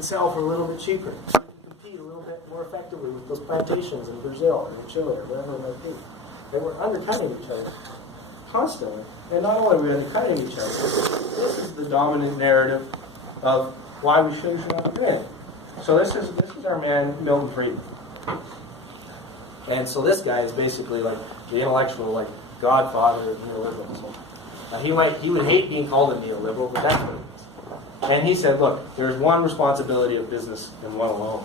can sell for a little bit cheaper. So we can compete a little bit more effectively with those plantations in Brazil or in Chile or wherever it might be. They were undercutting each other constantly. And not only were we undercutting each other, this is the dominant narrative of why we should not be doing it. So this is our man, Milton Friedman. And so this guy is basically like the intellectual, like, godfather of neoliberalism. Now he would hate being called a neoliberal, but that's what it is. And he said, look, there's one responsibility of business and one alone,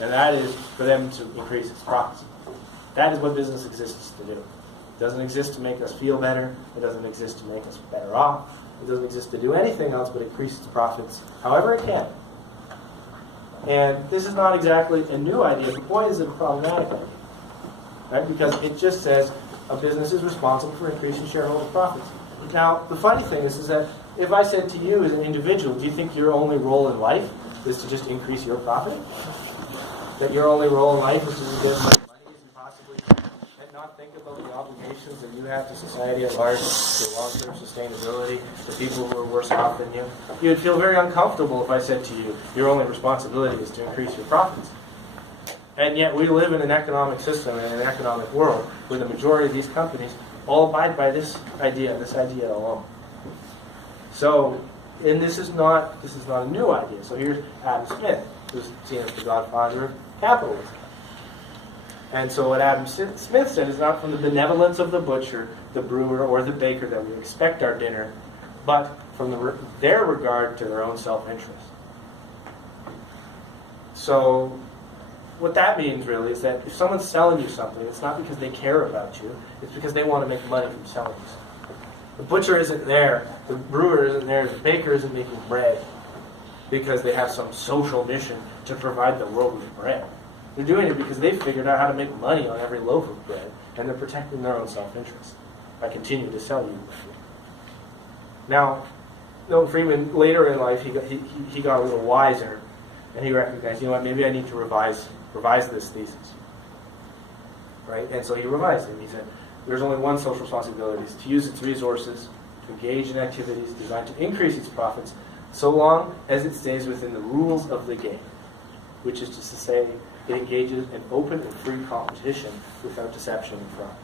and that is for them to increase its profits. That is what business exists to do. It doesn't exist to make us feel better. It doesn't exist to make us better off. It doesn't exist to do anything else but increase its profits however it can. And this is not exactly a new idea, but boy is it a problematic idea. Right? Because it just says a business is responsible for increasing shareholder profits. Now, the funny thing is that if I said to you as an individual, do you think your only role in life is to just increase your profit? That your only role in life is to just get as much money as you possibly can and not think about the obligations that you have to society at large, to long-term sustainability, to people who are worse off than you? You would feel very uncomfortable if I said to you, your only responsibility is to increase your profits. And yet we live in an economic system and an economic world where the majority of these companies all abide by this idea alone. So, and this is not a new idea. So here's Adam Smith, who's seen as the godfather of capitalism. And so what Adam Smith said is not from the benevolence of the butcher, the brewer, or the baker that we expect our dinner, but from their regard to their own self-interest. So what that means really is that if someone's selling you something, it's not because they care about you, it's because they want to make money from selling you something. The butcher isn't there, the brewer isn't there, the baker isn't making bread because they have some social mission to provide the world with bread. They're doing it because they've figured out how to make money on every loaf of bread, and they're protecting their own self-interest by continuing to sell you bread. Now, Milton Friedman, later in life, he got a little wiser, and he recognized, you know what, maybe I need to revise this thesis. Right? And so he revised it. He said, there's only one social responsibility, is to use its resources to engage in activities designed to increase its profits, so long as it stays within the rules of the game, which is just to say, it engages in open and free competition without deception and fraud.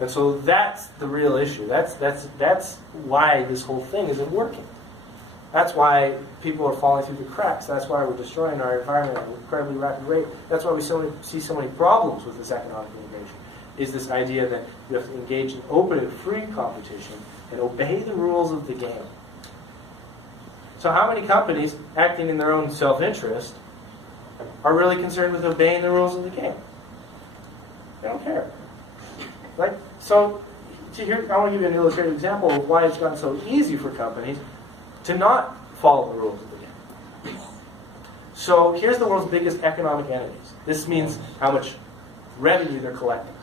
And so that's the real issue. That's why this whole thing isn't working. That's why people are falling through the cracks. That's why we're destroying our environment at an incredibly rapid rate. That's why we see so many problems with this economic innovation, is this idea that you have to engage in open and free competition and obey the rules of the game. So how many companies, acting in their own self-interest, are really concerned with obeying the rules of the game? They don't care. Right? So here, I want to give you an illustrative example of why it's gotten so easy for companies to not follow the rules of the game. So here's the world's biggest economic entities. This means how much revenue they're collecting.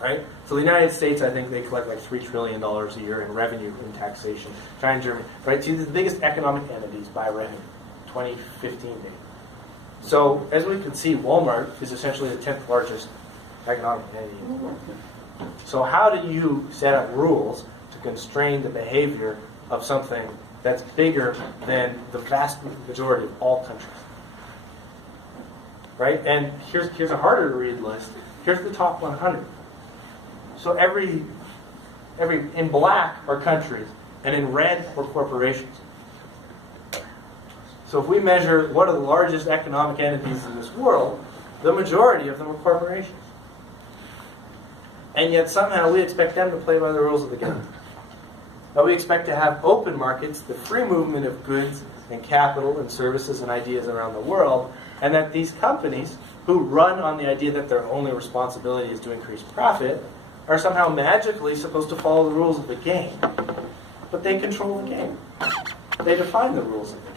Right? So the United States, I think they collect like $3 trillion a year in revenue in taxation. China and Germany. Right? So these are the biggest economic entities by revenue. 2015 data. So as we can see, Walmart is essentially the 10th largest economic entity in the world. So how do you set up rules to constrain the behavior of something that's bigger than the vast majority of all countries? Right? And here's a harder to read list. Here's the top 100. So every in black are countries, and in red are corporations. So if we measure what are the largest economic entities in this world, the majority of them are corporations. And yet somehow we expect them to play by the rules of the game. But we expect to have open markets, the free movement of goods and capital and services and ideas around the world, and that these companies, who run on the idea that their only responsibility is to increase profit, are somehow magically supposed to follow the rules of the game. But they control the game. They define the rules of the game.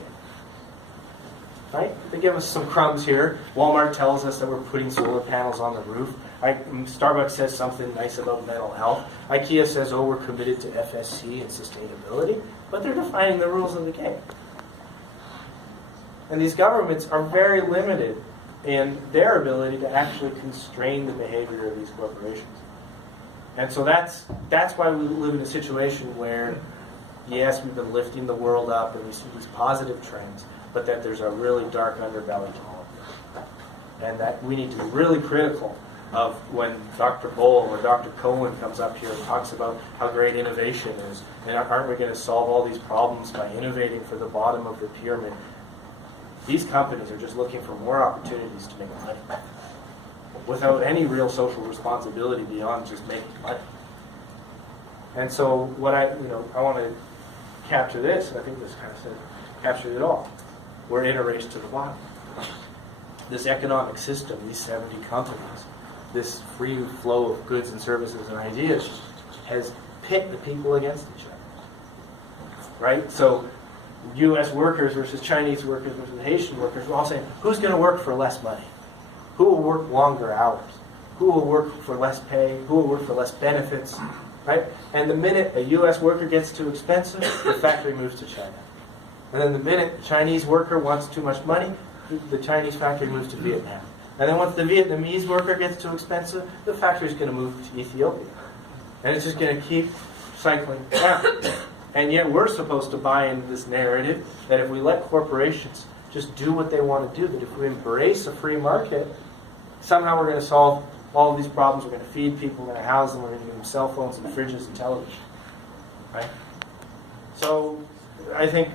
Right? They give us some crumbs here. Walmart tells us that we're putting solar panels on the roof. Starbucks says something nice about mental health. IKEA says, oh, we're committed to FSC and sustainability. But they're defining the rules of the game. And these governments are very limited in their ability to actually constrain the behavior of these corporations. And so that's why we live in a situation where yes, we've been lifting the world up and we see these positive trends, but that there's a really dark underbelly to all of this. And that we need to be really critical of when Dr. Bohl or Dr. Cohen comes up here and talks about how great innovation is, and aren't we going to solve all these problems by innovating for the bottom of the pyramid? These companies are just looking for more opportunities to make money without any real social responsibility beyond just making money. And so what I want to capture this, I think this kind of captured it all. We're in a race to the bottom. This economic system, these 70 companies, this free flow of goods and services and ideas has pit the people against each other. Right? So U.S. workers versus Chinese workers versus Haitian workers, we're all saying, who's going to work for less money? Who will work longer hours? Who will work for less pay? Who will work for less benefits? Right? And the minute a U.S. worker gets too expensive, the factory moves to China. And then the minute the Chinese worker wants too much money, the Chinese factory moves to Vietnam. And then once the Vietnamese worker gets too expensive, the factory is going to move to Ethiopia. And it's just going to keep cycling down. And yet we're supposed to buy into this narrative that if we let corporations just do what they want to do, that if we embrace a free market, somehow we're going to solve all of these problems. We're going to feed people, we're going to house them, we're going to give them cell phones and fridges and television. Right? So I think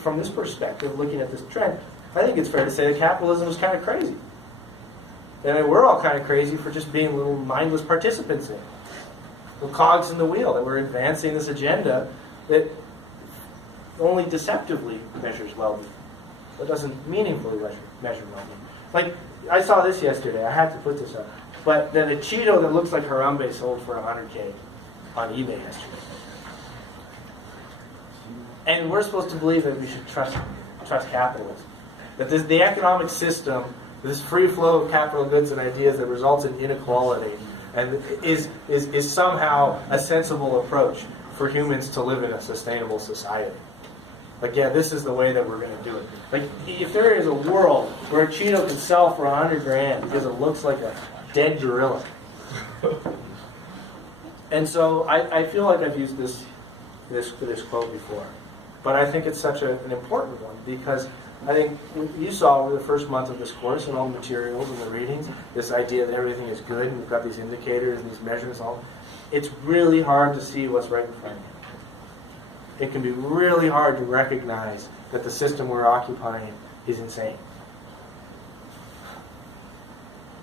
from this perspective, looking at this trend, I think it's fair to say that capitalism is kind of crazy. And we're all kind of crazy for just being little mindless participants in it. Little cogs in the wheel, that we're advancing this agenda that only deceptively measures well-being, but doesn't meaningfully measure well-being. Like, I saw this yesterday, I had to put this up, but that a Cheeto that looks like Harambe sold for $100K on eBay yesterday. And we're supposed to believe that we should trust capitalism. That the economic system, this free flow of capital goods and ideas that results in inequality, and is somehow a sensible approach for humans to live in a sustainable society. Like, yeah, this is the way that we're going to do it. Like, if there is a world where a Cheeto can sell for $100,000 because it looks like a dead gorilla. And so I feel like I've used this quote before, but I think it's such an important one, because I think you saw over the first month of this course and all the materials and the readings, this idea that everything is good and we've got these indicators and these measurements. It's really hard to see what's right in front of you. It can be really hard to recognize that the system we're occupying is insane.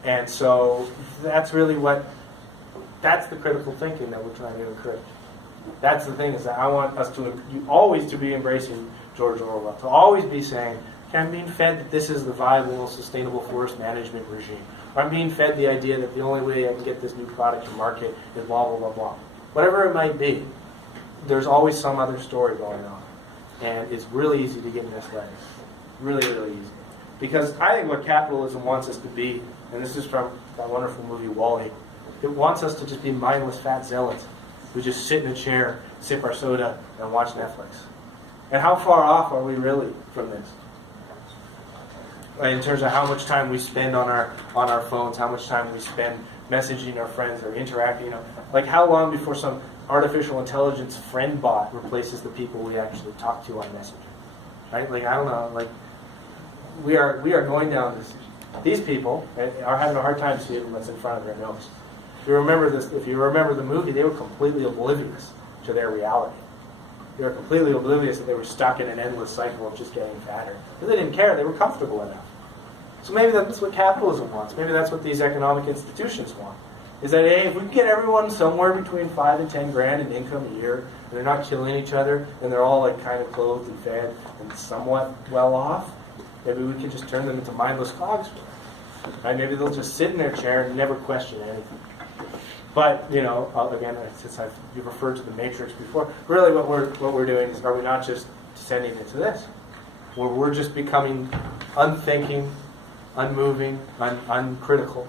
And so that's the critical thinking that we're trying to encourage. That's the thing, is that I want us to always to be embracing George Orwell, to always be saying, okay, I'm being fed that this is the viable, sustainable forest management regime. Or I'm being fed the idea that the only way I can get this new product to market is blah, blah, blah, blah. Whatever it might be, there's always some other story going on. And it's really easy to get misled. Really, really easy. Because I think what capitalism wants us to be, and this is from that wonderful movie WALL-E, it wants us to just be mindless fat zealots who just sit in a chair, sip our soda, and watch Netflix. And how far off are we really from this? In terms of how much time we spend on our phones, how much time we spend messaging our friends or interacting, like how long before some artificial intelligence friend bot replaces the people we actually talk to on Messenger, right? Like, I don't know, like we are going down this. These people are having a hard time seeing what's in front of their nose. If you remember the movie, they were completely oblivious to their reality. They were completely oblivious that they were stuck in an endless cycle of just getting fatter. But they didn't care. They were comfortable enough. So maybe that's what capitalism wants. Maybe that's what these economic institutions want. Is that, hey, if we can get everyone somewhere between $5 and $10,000 in income a year, and they're not killing each other, and they're all like kind of clothed and fed and somewhat well off, maybe we can just turn them into mindless cogs. Right? Maybe they'll just sit in their chair and never question anything. But, again, since you've referred to the Matrix before, really what we're doing is, are we not just descending into this? Where we're just becoming unthinking, unmoving, uncritical,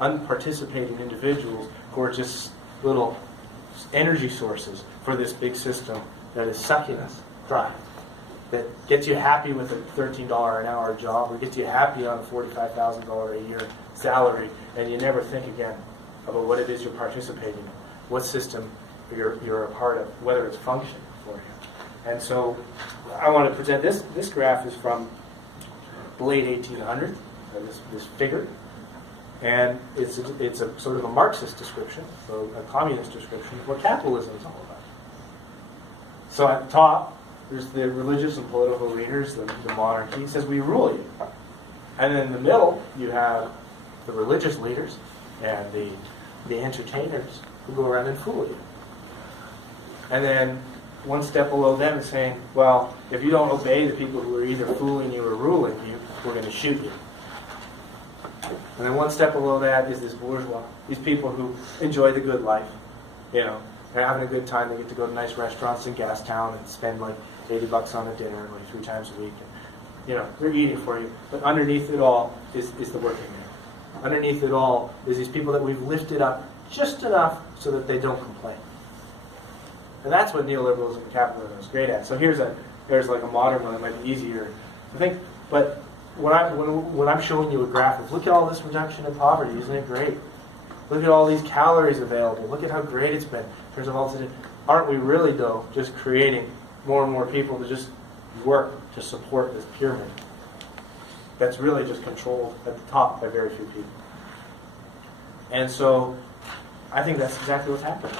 unparticipating individuals who are just little energy sources for this big system that is sucking us dry. That gets you happy with a $13 an hour job, or gets you happy on a $45,000 a year salary, and you never think again about what it is you're participating in, what system you're a part of, whether it's functioning for you. And so I want to present this graph is from the late 1800s, this figure. And it's a sort of a Marxist description, so a communist description of what capitalism is all about. So at the top, there's the religious and political leaders, the monarchy. It says we rule you. And then in the middle, you have the religious leaders and the entertainers who go around and fool you. And then one step below them is saying, well, if you don't obey the people who are either fooling you or ruling you, we're going to shoot you. And then one step below that is this bourgeois. These people who enjoy the good life. They're having a good time. They get to go to nice restaurants in Gastown and spend like $80 on a dinner like 3 times a week. And, they're eating for you. But underneath it all is the working man. Underneath it all is these people that we've lifted up just enough so that they don't complain. And that's what neoliberalism and capitalism is great at. So there's like a modern one that might be easier to think. But when I'm showing you a graph of, look at all this reduction in poverty, isn't it great? Look at all these calories available. Look at how great it's been in terms of all this. Aren't we really, though, just creating more and more people to just work to support this pyramid that's really just controlled at the top by very few people? And so I think that's exactly what's happening.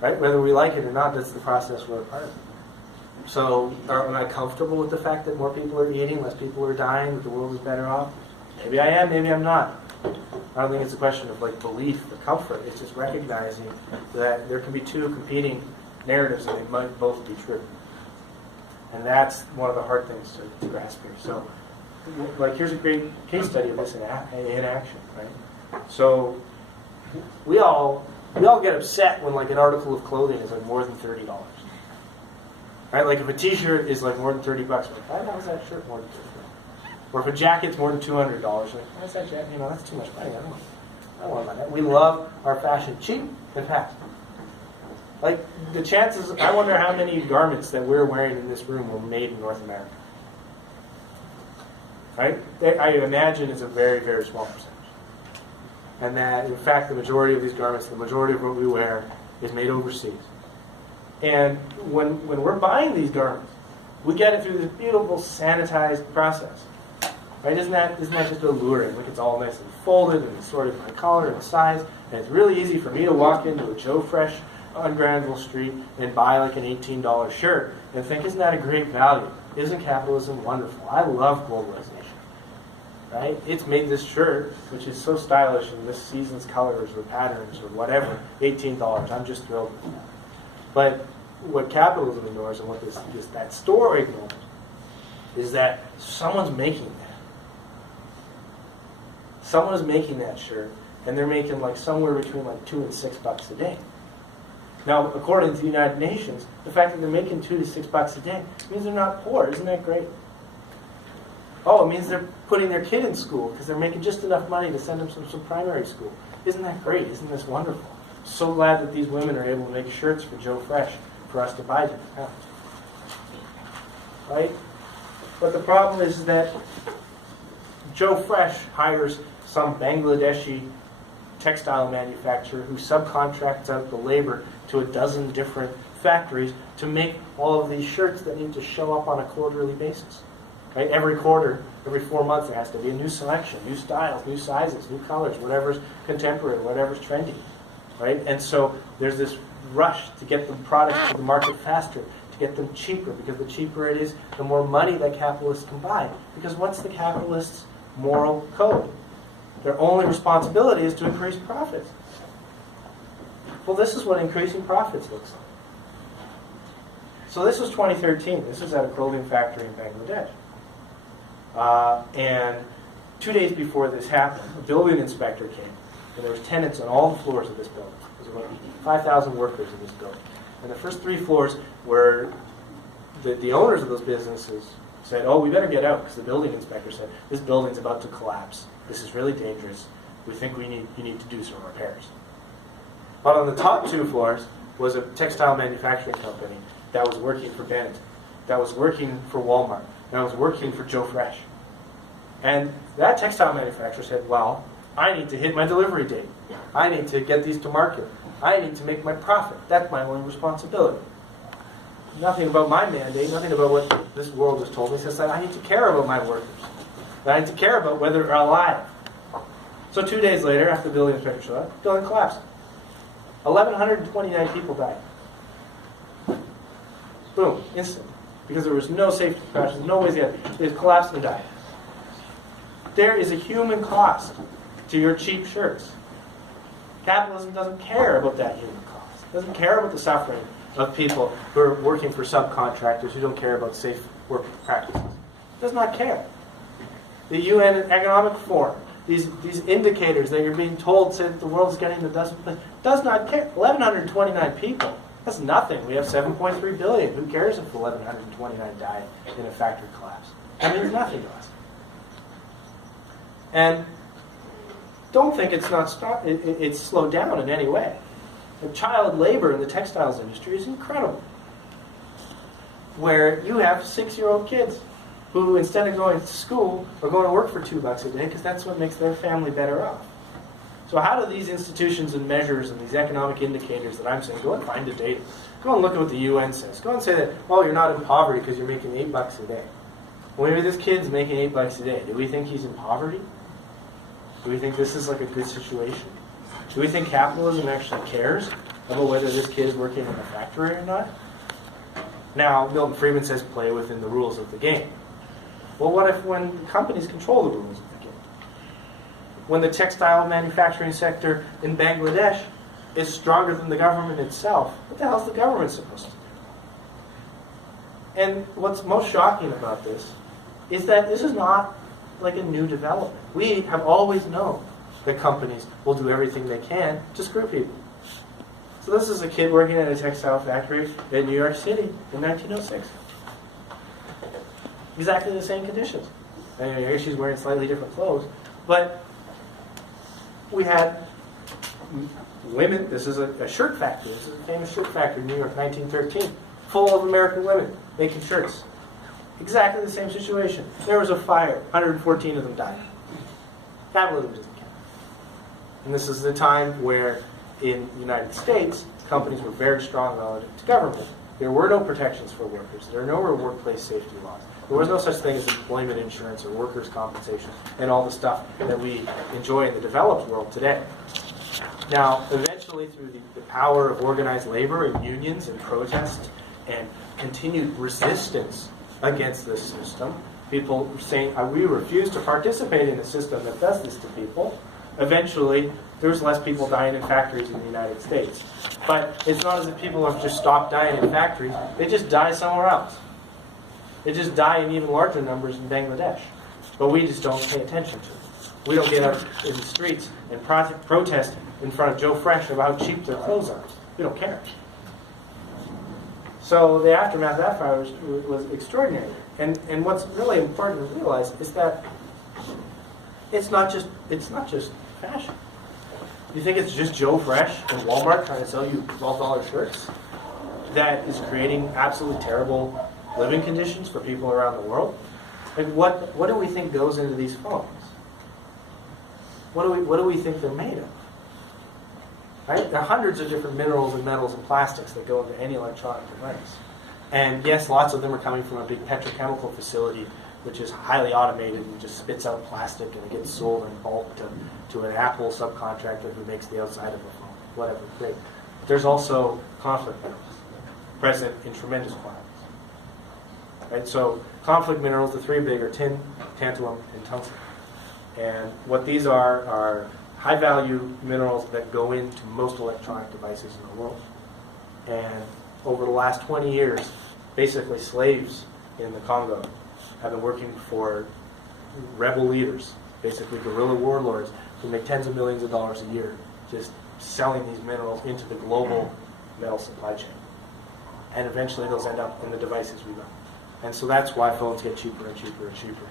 Right? Whether we like it or not, that's the process we're a part of. So am I comfortable with the fact that more people are eating, less people are dying, that the world is better off? Maybe I am, maybe I'm not. I don't think it's a question of like belief or comfort. It's just recognizing that there can be two competing narratives and they might both be true. And that's one of the hard things to grasp here. So like here's a great case study of this in action, right? So we all get upset when like an article of clothing is like more than $30. Right? Like if a t-shirt is like more than $30, like, why is that shirt more than $30? Or if a jacket's more than $200, like, why is that jacket? That's too much money. I don't want to buy that. We love our fashion cheap and fast. Like the chances, I wonder how many garments that we're wearing in this room were made in North America. Right? I imagine it's a very, very small percentage. And that, in fact, the majority of these garments, the majority of what we wear, is made overseas. And when we're buying these garments, we get it through this beautiful, sanitized process. Right? Isn't that just alluring? Look, it's all nice and folded and sorted by color and size. And it's really easy for me to walk into a Joe Fresh on Granville Street and buy like an $18 shirt and think, isn't that a great value? Isn't capitalism wonderful? I love globalization. Right? It's made this shirt, which is so stylish in this season's colors or patterns or whatever, $18. I'm just thrilled with that. But what capitalism ignores and what that store ignores is that someone's making that. Someone is making that shirt, and they're making like somewhere between like $2 and $6 a day. Now, according to the United Nations, the fact that they're making $2 to $6 a day means they're not poor. Isn't that great? Oh, it means they're putting their kid in school because they're making just enough money to send them to some primary school. Isn't that great? Isn't this wonderful? So glad that these women are able to make shirts for Joe Fresh for us to buy them. Right? But the problem is that Joe Fresh hires some Bangladeshi textile manufacturer who subcontracts out the labor to a dozen different factories to make all of these shirts that need to show up on a quarterly basis. Right? Every quarter, every 4 months, there has to be a new selection, new styles, new sizes, new colors, whatever's contemporary, whatever's trendy. Right? And so there's this rush to get the products to the market faster, to get them cheaper, because the cheaper it is, the more money that capitalists can buy. Because what's the capitalist's moral code? Their only responsibility is to increase profits. Well, this is what increasing profits looks like. So this was 2013. This was at a clothing factory in Bangladesh. And 2 days before this happened, a building inspector came, and there was tenants on all the floors of this building. There was about 5,000 workers in this building. And the first 3 floors were the owners of those businesses said, oh, we better get out, because the building inspector said, this building's about to collapse. This is really dangerous. We think you need to do some repairs. But on the top 2 floors was a textile manufacturing company that was working for Bennett, that was working for Walmart, that was working for Joe Fresh. And that textile manufacturer said, well, I need to hit my delivery date. I need to get these to market. I need to make my profit. That's my only responsibility. nothing about my mandate, nothing about what this world has told me. It says that I need to care about my workers. That I need to care about whether they're alive. So 2 days later, after the building inspector showed up, the building collapsed. 1,129 people died. Boom, instantly. Because there was no safety precautions, no ways to get it. It collapsed and died. There is a human cost to your cheap shirts. Capitalism doesn't care about that human cost. It doesn't care about the suffering of people who are working for subcontractors who don't care about safe work practices. It does not care. The UN Economic Forum, these indicators that you're being told say that the world is getting to does not care. 1,129 people. That's nothing. We have 7.3 billion. Who cares if 1,129 died in a factory collapse? That means nothing to us. And don't think it's it's slowed down in any way. The child labor in the textiles industry is incredible. Where you have 6-year-old kids who, instead of going to school, are going to work for $2 a day because that's what makes their family better off. So how do these institutions and measures and these economic indicators that I'm saying, go and find the data. Go and look at what the UN says. Go and say that, well, you're not in poverty because you're making $8 a day. Well, maybe this kid's making $8 a day. Do we think he's in poverty? Do we think this is like a good situation? Do we think capitalism actually cares about whether this kid is working in a factory or not? Now, Milton Friedman says play within the rules of the game. Well, what if when companies control the rules of the game? When the textile manufacturing sector in Bangladesh is stronger than the government itself, what the hell is the government supposed to do? And what's most shocking about this is that this is not like a new development. We have always known that companies will do everything they can to screw people. So this is a kid working at a textile factory in New York City in 1906. Exactly the same conditions. And here she's wearing slightly different clothes. But we had women. This is a shirt factory. This is a famous shirt factory in New York, 1913. Full of American women making shirts. Exactly the same situation. There was a fire. 114 of them died. Capitalism doesn't count. And this is the time where, in the United States, companies were very strong relative to government. There were no protections for workers. There were no workplace safety laws. There was no such thing as employment insurance or workers' compensation and all the stuff that we enjoy in the developed world today. Now, eventually, through the power of organized labor and unions and protests and continued resistance against this system, people were saying, we refuse to participate in a system that does this to people. Eventually, there's less people dying in factories in the United States. But it's not as if people have just stopped dying in factories. They just die somewhere else. They just die in even larger numbers in Bangladesh. But we just don't pay attention to it. We don't get out in the streets and protest in front of Joe Fresh about how cheap their clothes are. We don't care. So the aftermath of that fire was extraordinary. And what's really important to realize is that it's not just fashion. You think it's just Joe Fresh and Walmart trying to sell you $12 shirts that is creating absolutely terrible living conditions for people around the world? Like what do we think goes into these phones? What do we think they're made of? Right? There are hundreds of different minerals and metals and plastics that go into any electronic device. And yes, lots of them are coming from a big petrochemical facility which is highly automated and just spits out plastic and it gets sold in bulk to an Apple subcontractor who makes the outside of a phone. Whatever, great. There's also conflict minerals present in tremendous quantities. Right? So conflict minerals, the three big are tin, tantalum, and tungsten. And what these are high-value minerals that go into most electronic devices in the world. And over the last 20 years, basically slaves in the Congo have been working for rebel leaders, basically guerrilla warlords, who make tens of millions of dollars a year just selling these minerals into the global metal supply chain. And eventually those end up in the devices we run. And so that's why phones get cheaper and cheaper and cheaper.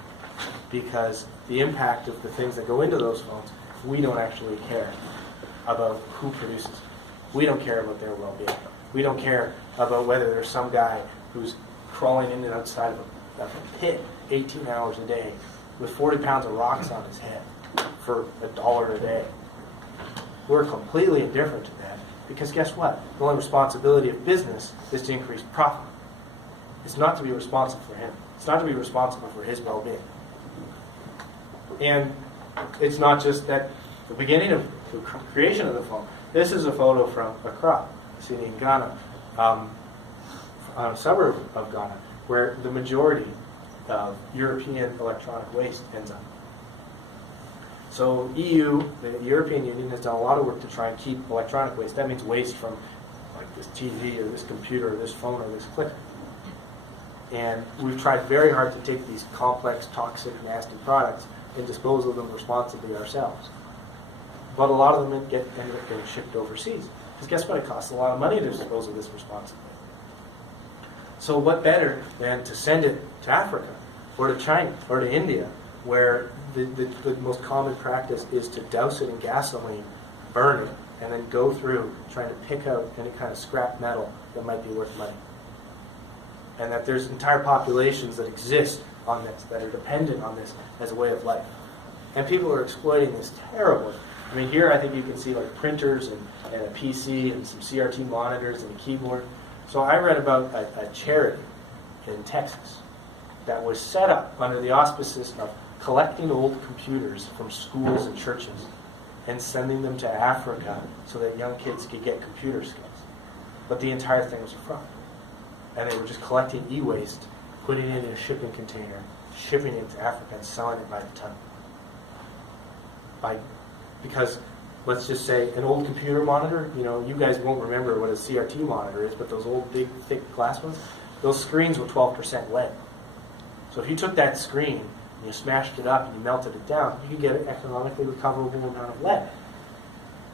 Because the impact of the things that go into those phones, we don't actually care about who produces them. We don't care about their well-being. We don't care about whether there's some guy who's crawling in and outside of a pit 18 hours a day with 40 pounds of rocks on his head for $1 a day. We're completely indifferent to that because guess what? The only responsibility of business is to increase profit. is not to be responsible for him. It's not to be responsible for his well-being. And it's not just that the beginning of the creation of the phone. This is a photo from Accra, a city in Ghana, a suburb of Ghana, where the majority of European electronic waste ends up. So EU, the European Union, has done a lot of work to try and keep electronic waste. That means waste from like this TV or this computer or this phone or this clicker. And we've tried very hard to take these complex, toxic, nasty products and dispose of them responsibly ourselves. But a lot of them end up getting shipped overseas. Because guess what? It costs a lot of money to dispose of this responsibly. So what better than to send it to Africa or to China or to India, where the most common practice is to douse it in gasoline, burn it, and then go through trying to pick out any kind of scrap metal that might be worth money. And that there's entire populations that exist on this, that are dependent on this as a way of life. And people are exploiting this terribly. I mean, here I think you can see like printers and a PC and some CRT monitors and a keyboard. So I read about a charity in Texas that was set up under the auspices of collecting old computers from schools and churches and sending them to Africa so that young kids could get computer skills. But the entire thing was a fraud. And they were just collecting e-waste, putting it in a shipping container, shipping it to Africa and selling it by the ton. Because let's just say an old computer monitor, you guys won't remember what a CRT monitor is, but those old big thick glass ones, those screens were 12% lead. So if you took that screen and you smashed it up and you melted it down, you could get an economically recoverable amount of lead.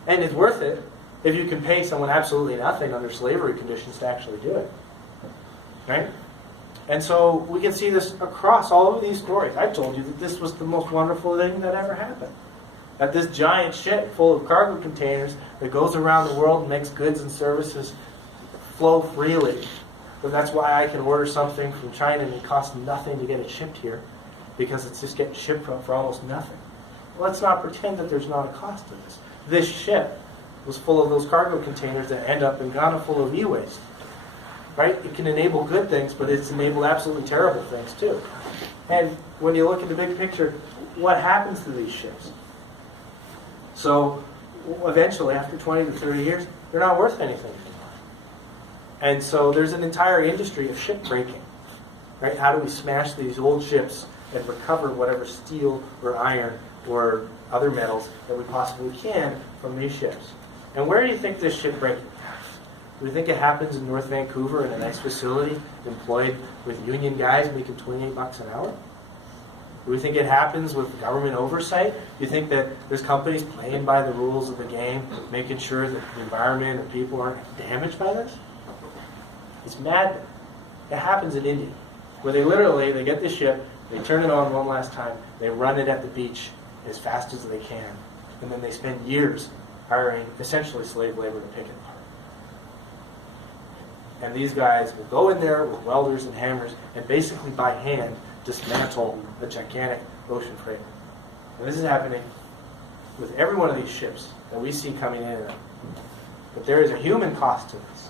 And it's worth it if you can pay someone absolutely nothing under slavery conditions to actually do it. Right? And so we can see this across all of these stories. I told you that this was the most wonderful thing that ever happened. That this giant ship full of cargo containers that goes around the world and makes goods and services flow freely. But that's why I can order something from China and it costs nothing to get it shipped here, because it's just getting shipped for almost nothing. Let's not pretend that there's not a cost to this. This ship was full of those cargo containers that end up in Ghana full of e-waste. Right? It can enable good things, but it's enabled absolutely terrible things too. And when you look at the big picture, what happens to these ships? So eventually, after 20 to 30 years, they're not worth anything anymore. And so there's an entire industry of ship breaking. Right? How do we smash these old ships and recover whatever steel or iron or other metals that we possibly can from these ships? And where do you think this ship breaking happens? Do we think it happens in North Vancouver in a nice facility employed with union guys making $28 an hour? Do we think it happens with government oversight? Do you think that there's companies playing by the rules of the game, making sure that the environment and people aren't damaged by this? It's madness. It happens in India, where they get the ship, they turn it on one last time, they run it at the beach as fast as they can, and then they spend years hiring essentially slave labor to pick it apart. And these guys will go in there with welders and hammers and basically by hand dismantle a gigantic ocean freighter. And this is happening with every one of these ships that we see coming in and out. But there is a human cost to this.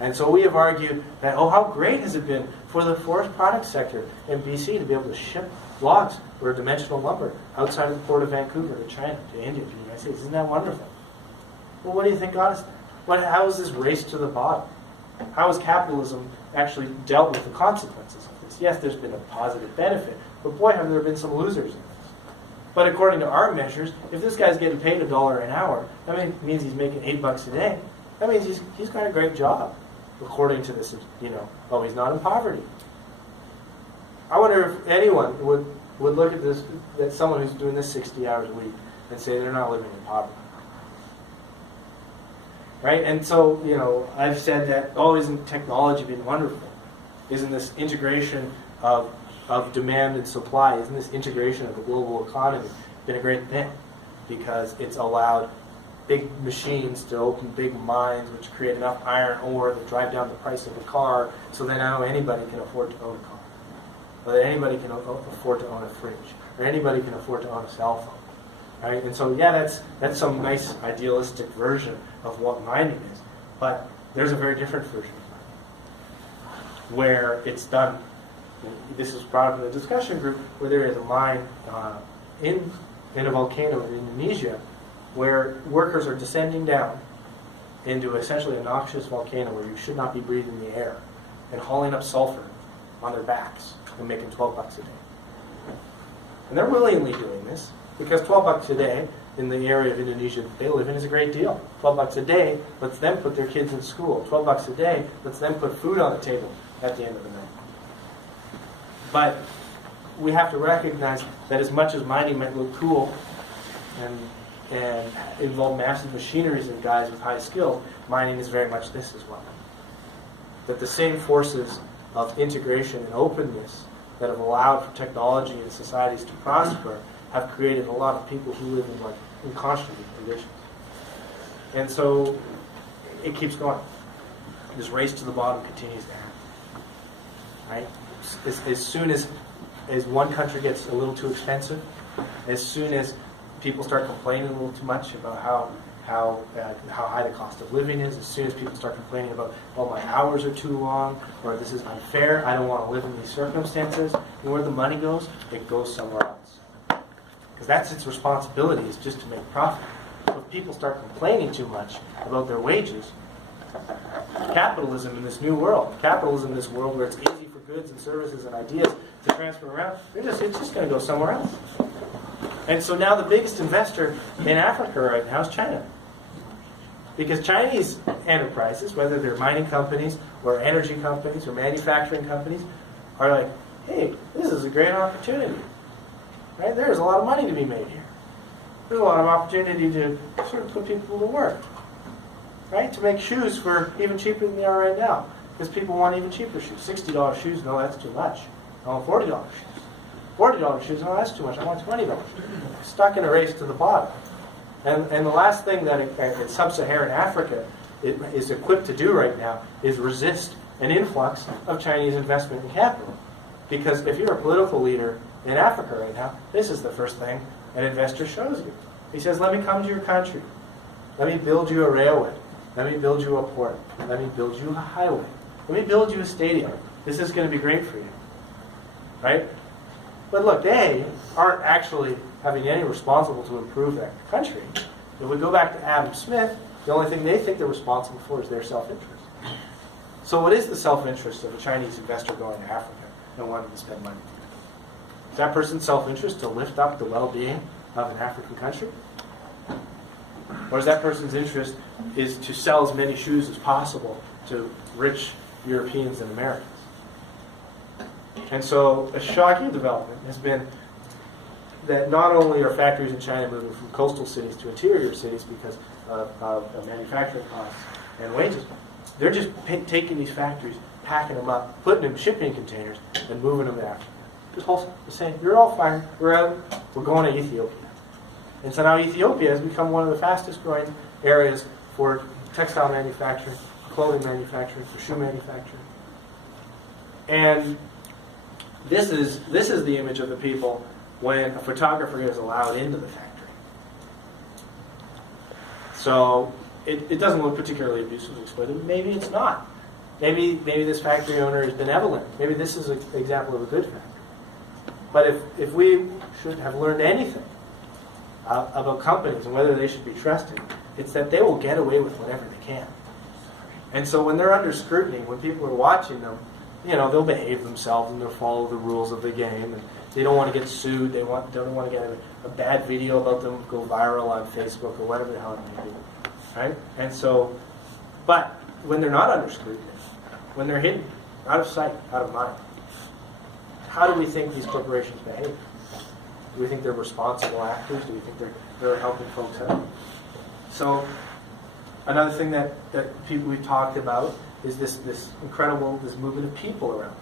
And so we have argued that, how great has it been for the forest products sector in BC to be able to ship logs or dimensional lumber outside of the port of Vancouver to China, to India, to the United States. Isn't that wonderful? Well, what do you think got us there? How is this race to the bottom? How has capitalism actually dealt with the consequences of this? Yes, there's been a positive benefit, but boy, have there been some losers in this. But according to our measures, if this guy's getting paid $1 an hour, that means he's making $8 a day. That means he's got a great job, according to this, he's not in poverty. I wonder if anyone would look at this, that someone who's doing this 60 hours a week, and say they're not living in poverty. Right? And so, I've said that, isn't technology been wonderful? Isn't this integration of demand and supply, isn't this integration of the global economy been a great thing? Because it's allowed big machines to open big mines, which create enough iron ore that drive down the price of a car, so that now anybody can afford to own a car. Or that anybody can afford to own a fridge. Or anybody can afford to own a cell phone. Right? And so, that's some nice idealistic version of what mining is. But there's a very different version of where it's done. This is brought up in the discussion group where there is a mine in a volcano in Indonesia where workers are descending down into essentially a noxious volcano where you should not be breathing the air and hauling up sulfur on their backs and making $12 a day. And they're willingly doing this because $12 a day in the area of Indonesia that they live in is a great deal. $12 a day lets them put their kids in school. $12 a day lets them put food on the table at the end of the night. But we have to recognize that as much as mining might look cool and involve massive machineries and guys with high skill, mining is very much this as well. That the same forces of integration and openness that have allowed for technology and societies to prosper have created a lot of people who live in constant conditions. And so it keeps going. This race to the bottom continues to happen. Right? As soon as one country gets a little too expensive, as soon as people start complaining a little too much about how high the cost of living is, as soon as people start complaining about, well, my hours are too long, or this is unfair, I don't want to live in these circumstances, and where the money goes, it goes somewhere else. Because that's its responsibility, is just to make profit. So if people start complaining too much about their wages, capitalism in this new world, capitalism in this world where it's easy for goods and services and ideas to transfer around, it's just going to go somewhere else. And so now the biggest investor in Africa right now is China. Because Chinese enterprises, whether they're mining companies or energy companies or manufacturing companies, are like, hey, this is a great opportunity. Right? There's a lot of money to be made here. There's a lot of opportunity to sort of put people to work. Right? To make shoes for even cheaper than they are right now. Because people want even cheaper shoes. $60 shoes, no, that's too much. I want $40 shoes. $40 shoes, no, that's too much. I want $20. Stuck in a race to the bottom. And the last thing that sub-Saharan Africa is equipped to do right now is resist an influx of Chinese investment in capital. Because if you're a political leader in Africa right now, this is the first thing an investor shows you. He says, let me come to your country. Let me build you a railway. Let me build you a port. Let me build you a highway. Let me build you a stadium. This is going to be great for you. Right? But look, they aren't actually having any responsible to improve that country. If we go back to Adam Smith, the only thing they think they're responsible for is their self-interest. So what is the self-interest of a Chinese investor going to Africa and wanting to spend money? Is that person's self-interest to lift up the well-being of an African country? Or is that person's interest is to sell as many shoes as possible to rich Europeans and Americans? And so a shocking development has been that not only are factories in China moving from coastal cities to interior cities because of manufacturing costs and wages, they're just taking these factories, packing them up, putting them in shipping containers, and moving them to Africa. Just wholesale. They're saying, you're all fired, we're out, we're going to Ethiopia. And so now Ethiopia has become one of the fastest growing areas for textile manufacturing, for clothing manufacturing, for shoe manufacturing. And this is the image of the people when a photographer is allowed into the factory. So it doesn't look particularly abusive, exploitative. Maybe it's not. Maybe this factory owner is benevolent. Maybe this is an example of a good factory. But if we should have learned anything about companies and whether they should be trusted, it's that they will get away with whatever they can. And so when they're under scrutiny, when people are watching them, they'll behave themselves and they'll follow the rules of the game. And they don't want to get sued. They don't want to get a bad video about them go viral on Facebook or whatever the hell it may be, right? And so, but when they're not under scrutiny, when they're hidden, out of sight, out of mind, how do we think these corporations behave? Do we think they're responsible actors? Do we think they're helping folks out? So, another thing that people we've talked about is this movement of people around.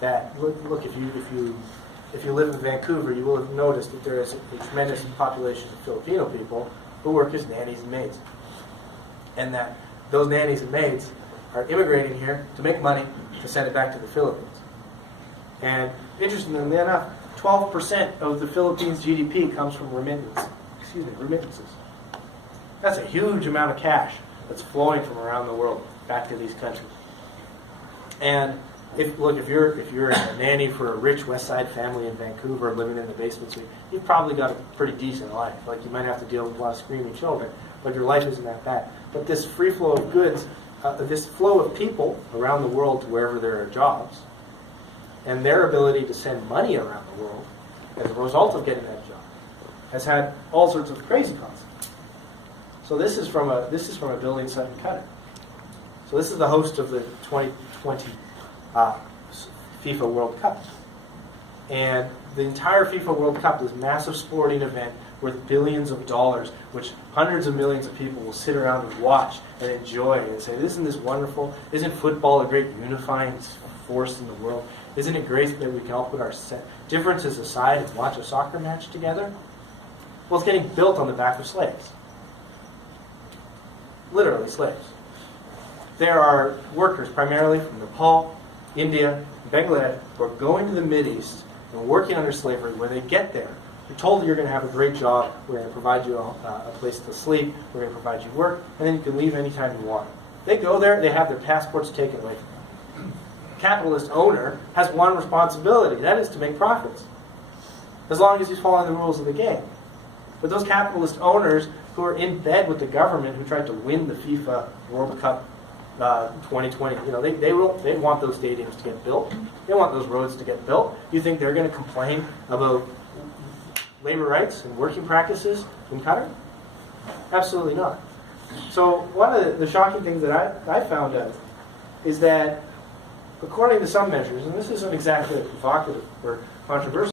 That look, if you live in Vancouver, you will have noticed that there is a tremendous population of Filipino people who work as nannies and maids, and that those nannies and maids are immigrating here to make money to send it back to the Philippines. And interestingly enough, 12% of the Philippines' GDP comes from remittances. That's a huge amount of cash that's flowing from around the world back to these countries. And if you're a nanny for a rich West Side family in Vancouver living in the basement suite, you've probably got a pretty decent life. Like, you might have to deal with a lot of screaming children, but your life isn't that bad. But this free flow of goods, this flow of people around the world to wherever there are jobs, and their ability to send money around the world as a result of getting that job, has had all sorts of crazy consequences. So this is from a building site in Qatar. So this is the host of the 2020 FIFA World Cup. And the entire FIFA World Cup, this massive sporting event worth billions of dollars, which hundreds of millions of people will sit around and watch and enjoy and say, isn't this wonderful? Isn't football a great unifying force in the world? Isn't it great that we can all put our differences aside and watch a soccer match together? Well, it's getting built on the back of slaves. Literally slaves. There are workers primarily from Nepal, India, Bangladesh who are going to the Mideast and working under slavery. When they get there, you're told you're going to have a great job, we're going to provide you a place to sleep, we're going to provide you work, and then you can leave anytime you want. They go there, they have their passports taken away from them. Capitalist owner has one responsibility, that is to make profits, as long as he's following the rules of the game. But those capitalist owners who are in bed with the government who tried to win the FIFA World Cup 2020, they want those stadiums to get built. They want those roads to get built. You think they're going to complain about labor rights and working practices in Qatar? Absolutely not. So one of the shocking things that I found out is that, according to some measures, and this isn't exactly provocative or controversial,